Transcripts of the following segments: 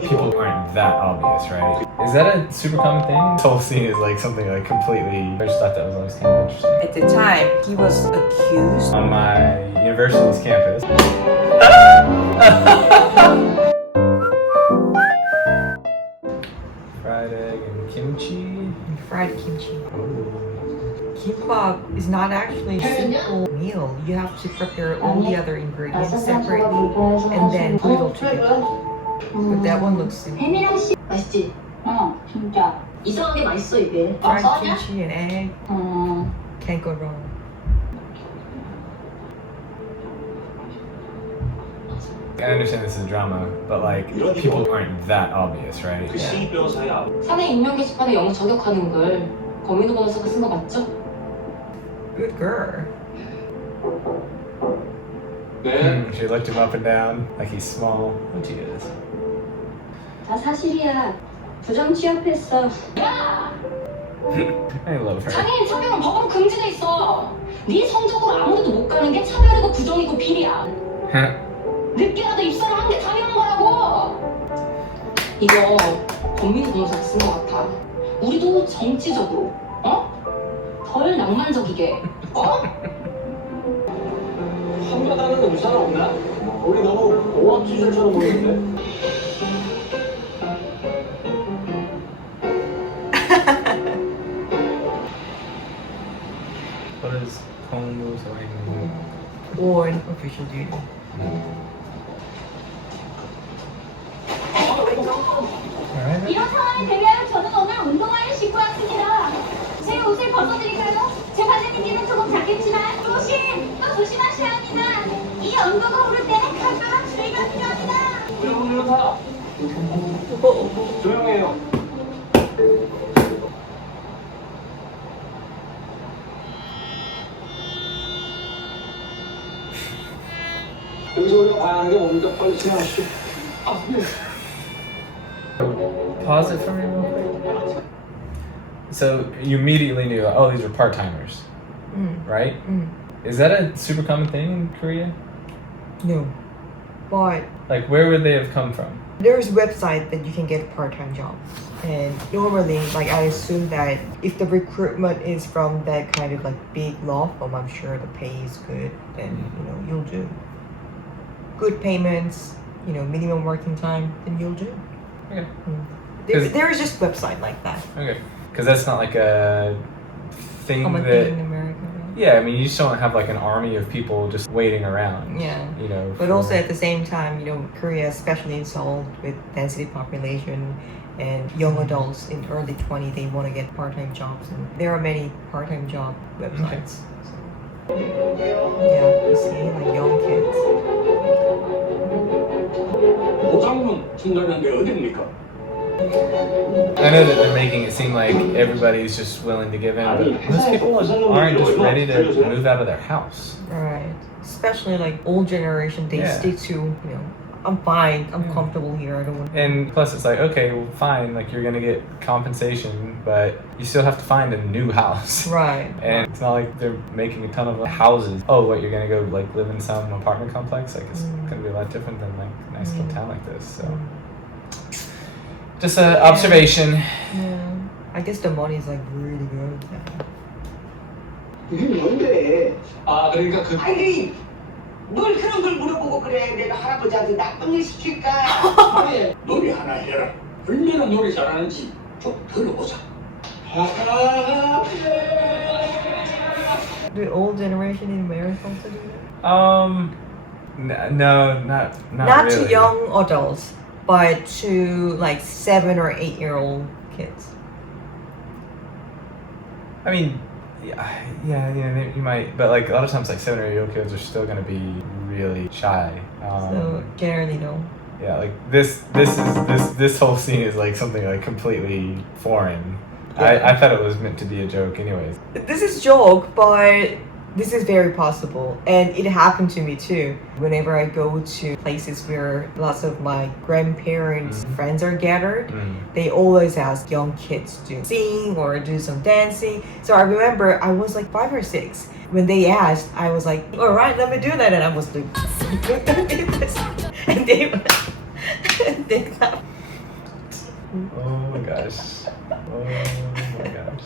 People aren't that obvious, right? Is that a super common thing? This whole scene is like something like completely... I just thought that was always kind of interesting. At the time, he was accused. On my university's campus. Fried egg and kimchi. Fried kimchi. Ooh. Kimbap is not actually a simple meal. You have to prepare all the other ingredients separately and then put it all together. But that one looks simple. 햄이랑 씨 맛있지? 진짜 이상하게 맛있어 이게. Fried 써냐? kimchi and egg. Can't go wrong. I understand this is drama, but like people aren't that obvious, right? 그 신입 변호사야. 사내 익명 게시판에 영어 저격하는 걸 거민호 변호사가 쓴 거 맞죠? Good girl. 네. She looked him up and down like he's small. What she is. 다 사실이야. 부정 취업했어. 야! I love her. 장애인 착용은 법으로 금지돼 있어. 네 성적으로 아무데도 못 가는 게 차별이고 부정이고 비리야. 늦게라도 입사를 한 게 당연한 거라고. 이거 권민우 변호사가 쓴 거 같아. 우리도 정치적으로, 덜 낭만적이게, 한마당은 의사는 없나? 우리 너무 오합지졸처럼 보이는데. What is 공무소행? On official duty. Alright. 이런 상황이 대비하여 저는 오늘 운동화를 신고 왔습니다. 제 옷을 벗어드릴까요? 제 바지 끼기는 조금 작겠지만 또 조심하셔야 합니다. 이 언덕을 오를 때는 각별한 주의가 필요합니다. 우영우 변호사. 조용해요. 여기서 우리가 봐야 하는 게 뭡니까? 빨리 진행하시죠. Pause it for me real quick. So you immediately knew, oh, these are part-timers, right? Is that a super common thing in Korea? No. But Like, where would they have come from? there's a website that you can get part-time jobs. And normally, like I assume that if the recruitment is from that kind of like big law firm, I'm sure the pay is good, then you'll do. Good payments, minimum working time, then you'll do. Okay. There is just website like that. Okay. Because that's not like a thing Common that... thing in America, right? Yeah, I mean, you just don't have like an army of people just waiting around. Yeah. But for- also at the same time, Korea, especially in Seoul, with density population and young adults in early 20, they want to get part-time jobs. And there are many part-time job websites. So. Yeah, you see, like young kids. 보상은 준다는 게 어딥니까? I know that they're making it seem like everybody's just willing to give in, but most people aren't just ready to move out of their house. Right. Especially like old generation, they Yeah. stick to, I'm fine, I'm comfortable here, I don't want And plus, it's like, okay, well, fine, like you're gonna get compensation, but you still have to find a new house. Right. And it's not like they're making a ton of houses. Oh, what, you're gonna go like live in some apartment complex? Like it's gonna be a lot different than like a nice little town like this. So, just an observation. Yeah. I guess the money is like really good. 이게 뭔데? 아, 그러니까 그 아니, 뭘 그런 걸 물어보고 그래. 내가 할아버지한테 나쁜 일 시킬까? 아예 놀이 하나 해라. 얼마나 놀이 잘하는지 좀 들어보자. The old generation in America also do that? No, not Not really. to young adults, but to like 7 or 8-year-old kids. I mean, yeah, you might, but like a lot of times, like 7 or 8-year-old kids are still gonna be really shy. So generally no. Yeah, like this whole scene is like something like completely foreign. Yeah. I thought it was meant to be a joke, anyways. This is joke, but this is very possible, and it happened to me too. Whenever I go to places where lots of my grandparents' friends are gathered, they always ask young kids to sing or do some dancing. So I remember I was like 5 or 6. When they asked, I was like, all right, let me do that. And I was like, and they laughed. Oh my gosh. Oh my gosh.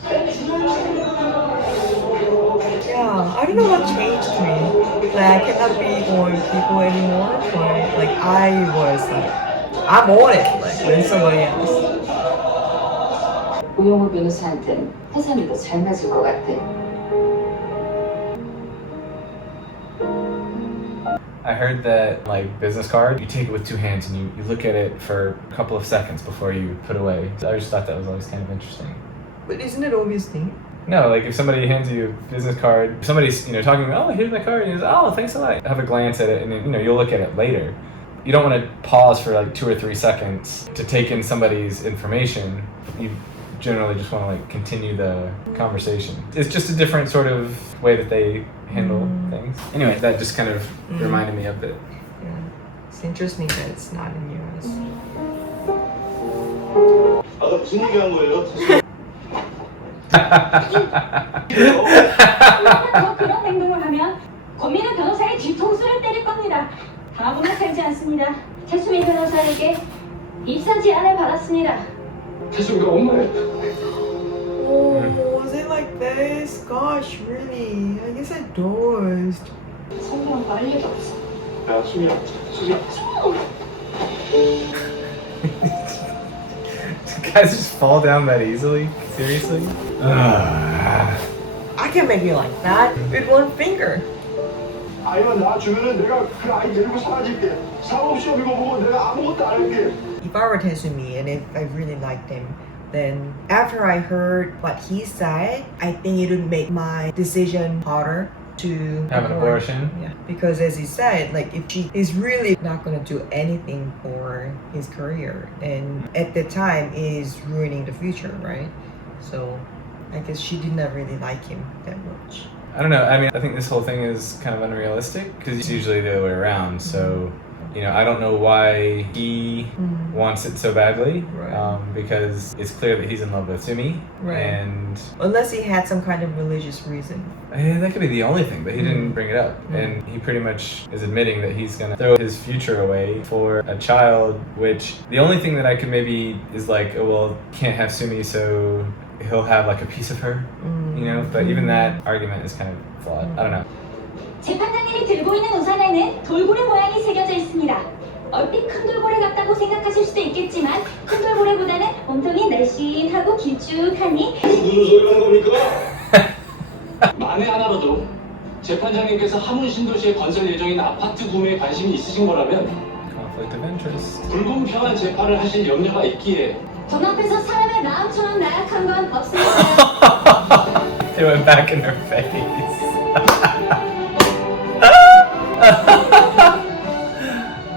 Yeah, I don't know what changed me. Like I cannot be on people anymore. But like I was like, I'm on it. Like when somebody else. 우영우 변호사한텐 해삼이 더 잘 맞을 것 같아. I heard that like business card, you take it with two hands and you look at it for a couple of seconds before you put it away. So I just thought that was always kind of interesting. But isn't it obvious thing? No, like if somebody hands you a business card, if somebody's talking about, oh, here's my card, and you say, oh, thanks a lot. Have a glance at it, and then you'll look at it later. You don't want to pause for like 2 or 3 seconds to take in somebody's information. You generally just want to like continue the conversation. It's just a different sort of way that they handle things. Anyway, that just kind of reminded me of it. Yeah, it's interesting that it's not in US. 나 무슨 얘기한 거예요? 더 그런 행동을 하면 권민우 변호사의 뒤통수를 때릴 겁니다. 다음은 살지 않습니다. 태수미 변호사에게 입사 제안을 받았습니다. 태수미가 엄마예요. Oh, was it like this? Gosh, really? I guess I dozed. 성경 할 일이 없어. 야, 수미야. Do guys just fall down that easily? Seriously? I can make you like that with one finger. 아이만 낳아주면은 내가 그 아이 데리고 사라질게. 사업시험 이거 보고 내가 아무것도 안 할게. If I were Taesumi and if I really liked him, then after I heard what he said, I think it would make my decision harder to Have an abortion? Yeah, because as he said, like if she is really not gonna do anything for his career, and at the time it is ruining the future, right? So I guess she did not really like him that much. I don't know. I mean, I think this whole thing is kind of unrealistic because it's usually the other way around. So, I don't know why he wants it so badly. Right. Because it's clear that he's in love with Sumi. Right. And Unless he had some kind of religious reason. that could be the only thing, but he didn't bring it up. And he pretty much is admitting that he's going to throw his future away for a child, which the only thing that I could maybe is like, oh, well, can't have Sumi, so he'll have like a piece of her, but even that argument is kind of flawed. I don't know. 재판장님이 들고 있는 우산에는 돌고래 모양이 새겨져 있습니다. 얼핏 큰 돌고래 같다고 생각하실 수도 있겠지만 큰 돌고래보다는 몸통이 날씬하고 길쭉하니 무슨 소리 하는 겁니까? 만에 하나라도 재판장님께서 하문 신도시에 건설 예정인 아파트 구매에 관심이 있으신 거라면 Conflict of interest. 불공평한 재판을 하실 염려가 있기에 돈 앞에서 사람의 마음처럼 나약한 건 없습니다. It went back in her face.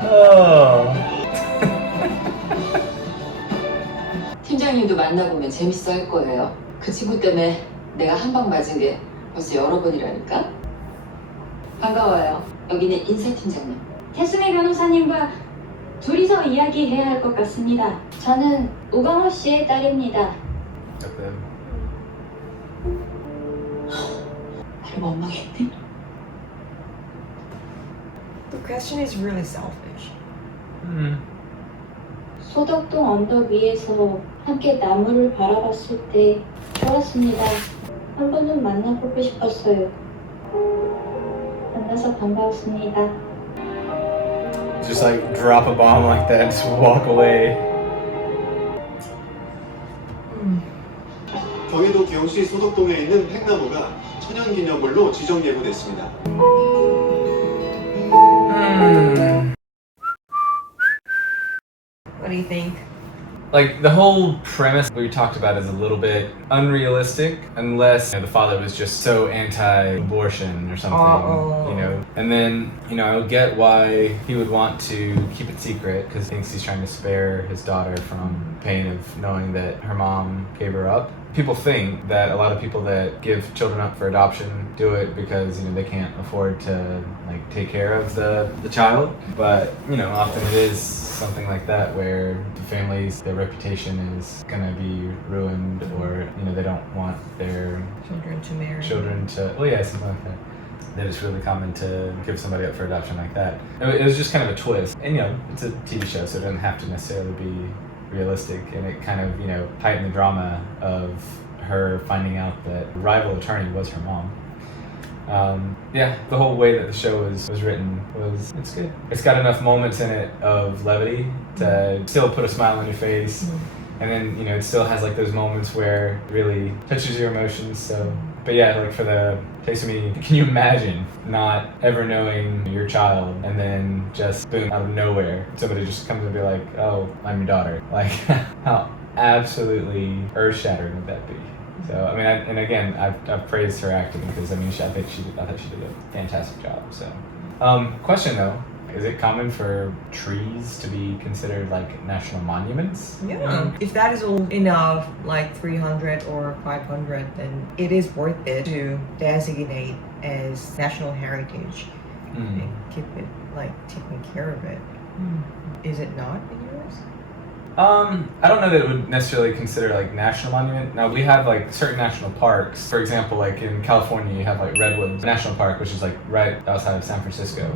Oh. 팀장님도 만나보면 재밌어 할 거예요. 그 친구 때문에 내가 한 방 맞은 게 벌써 여러 번이라니까. 반가워요. 여기는 인사팀장님. 태수미 변호사님과 둘이서 이야기해야 할 것 같습니다. 저는 우광호 씨의 딸입니다. Okay. 나를 원망했네. The question is really selfish. 소덕동 언덕 위에서 함께 나무를 바라봤을 때 좋았습니다. 한 번은 만나보고 싶었어요. 만나서 반가웠습니다. Just like drop a bomb like that, just walk away. 경기도 기영시 소덕동에 있는 팽나무가 천연기념물로 지정 예고됐습니다. What do you think? Like the whole premise we talked about is a little bit unrealistic unless the father was just so anti-abortion or something, And then, I would get why he would want to keep it secret because he thinks he's trying to spare his daughter from pain of knowing that her mom gave her up. People think that a lot of people that give children up for adoption do it because they can't afford to take care of the child, but often it is something like that where the families, their reputation is gonna be ruined, or they don't want their children to something like that. That it's really common to give somebody up for adoption like that. It was just kind of a twist, and it's a TV show, so it doesn't have to necessarily be realistic, and it kind of, you know, heightened the drama of her finding out that the rival attorney was her mom. Yeah, the whole way that the show was written it's good. It's got enough moments in it of levity to still put a smile on your face, and then, you know, it still has like those moments where it really touches your emotions. So, but yeah, like for the Taste of Me, can you imagine not ever knowing your child and then just boom, out of nowhere, somebody just comes and be like, oh, I'm your daughter. Like, how absolutely earth-shattering would that be? So, I mean, and again, I've praised her acting because, I mean, I thought she did a fantastic job. So, question though, is it common for trees to be considered like national monuments? Yeah. If that is old enough, like 300 or 500, then it is worth it to designate as national heritage and keep it, like, taking care of it. Is it not in yours? I don't know that it would necessarily consider like national monument. Now we have like certain national parks. For example, like in California, you have like Redwoods National Park, which is like right outside of San Francisco.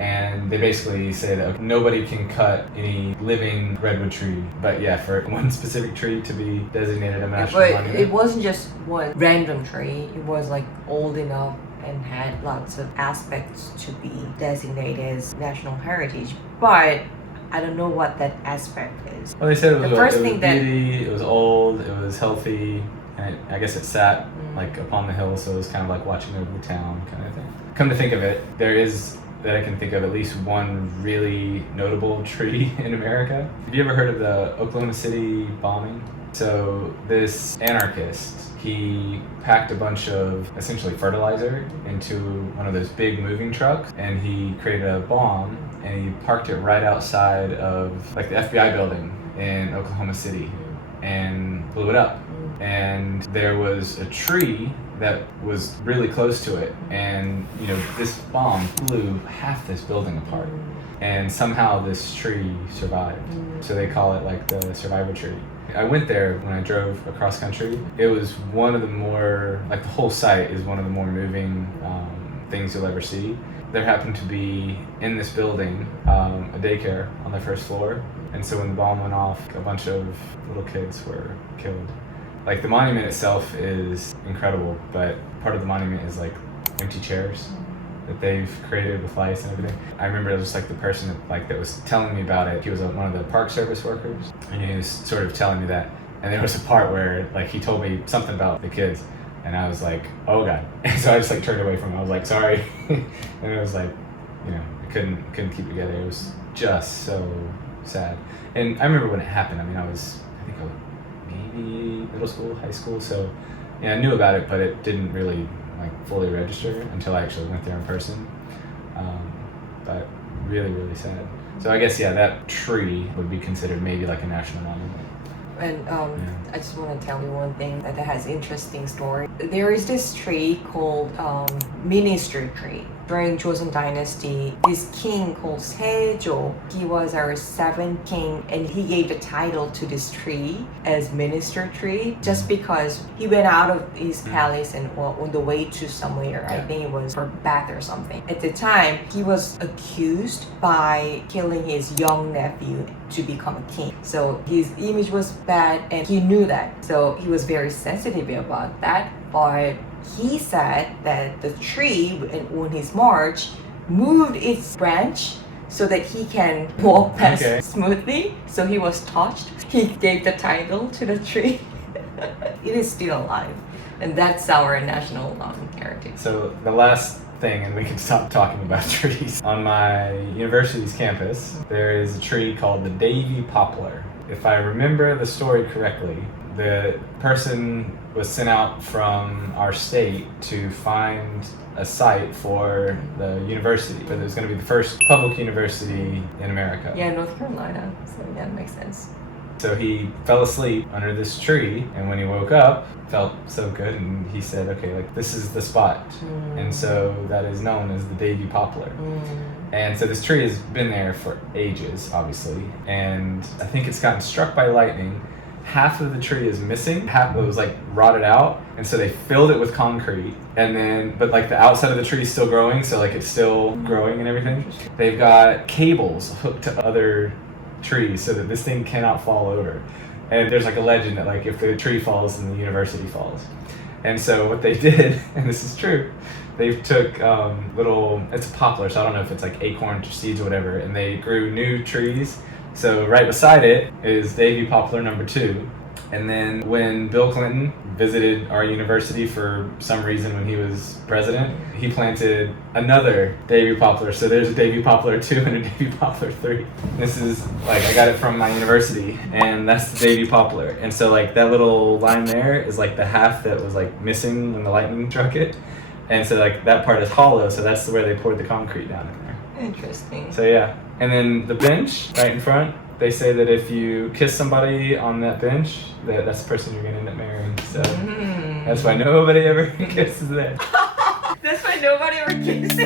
And they basically say that nobody can cut any living redwood tree. But yeah, for one specific tree to be designated a national monument. It wasn't just one random tree. It was like old enough and had lots of aspects to be designated as national heritage. But I don't know what that aspect is. Well, they said it was, The first it was thing that- beauty, it was old, it was healthy, and I guess it sat like upon the hill, so it was kind of like watching over the town kind of thing. Come to think of it, there is, that I can think of, at least one really notable tree in America. Have you ever heard of the Oklahoma City bombing? So this anarchist, he packed a bunch of essentially fertilizer into one of those big moving trucks, and he created a bomb, and he parked it right outside of like the FBI building in Oklahoma City and blew it up. And there was a tree that was really close to it, and you know, this bomb blew half this building apart, and somehow this tree survived. So they call it like the survivor tree. I went there when I drove across country. It was one of the more, like the whole site is one of the more moving things you'll ever see. There happened to be in this building a daycare on the first floor, and so when the bomb went off, a bunch of little kids were killed. Like the monument itself is incredible, but part of the monument is like empty chairs that they've created with lights and everything. I remember it was like the person that was telling me about it. He was one of the park service workers, and he was sort of telling me that. And there was a part where like he told me something about the kids, and I was like, oh god. And so I just like turned away from him. I was like, sorry. And it was like, you know, I couldn't keep it together. It was just so sad. And I remember when it happened. I mean, I was maybe middle school, high school. So yeah, I knew about it, but it didn't really like fully register until I actually went there in person. But really, really sad. So I guess, yeah, that tree would be considered maybe like a national monument. And I just want to tell you one thing that has interesting story. There is this tree called ministry tree. During Joseon Dynasty, this king called Sejo, he was our seventh king, and he gave the title to this tree as minister tree just because he went out of his palace and on the way to somewhere. I think it was for bath or something. At the time, he was accused by killing his young nephew to become a king. So his image was bad, and he knew that. So he was very sensitive about that. But he said that the tree on his march moved its branch so that he can walk past smoothly. So he was touched. He gave the title to the tree. It is still alive, and that's our national heritage. So the last thing, and we can stop talking about trees. On my university's campus, there is a tree called the Davy Poplar. If I remember the story correctly, the person was sent out from our state to find a site for the university. But it was going to be the first public university in America. Yeah, North Carolina. So yeah, it makes sense. So he fell asleep under this tree, and when he woke up, felt so good, and he said, okay, like this is the spot. And so that is known as the Davy Poplar. And so this tree has been there for ages, obviously, and I think it's gotten struck by lightning. Half of the tree is missing, half it was like rotted out, and so they filled it with concrete, and then but like the outside of the tree is still growing, so like it's still growing and everything. They've got cables hooked to other trees so that this thing cannot fall over. And there's like a legend that like if the tree falls, then the university falls. And so what they did, and this is true, they took it's a poplar, so I don't know if it's like acorns or seeds or whatever, and they grew new trees. So right beside it is Davy Poplar number 2. And then when Bill Clinton visited our university for some reason when he was president, he planted another Davy Poplar. So there's a Davy Poplar 2 and a Davy Poplar 3. This is like, I got it from my university, and that's the Davy Poplar. And so like that little line there is like the half that was like missing when the lightning struck it. And so like that part is hollow, so that's where they poured the concrete down in there. Interesting. So yeah. And then the bench right in front, they say that if you kiss somebody on that bench, that's the person you're gonna end up marrying. So that's why nobody ever kisses there. That's why nobody ever kisses.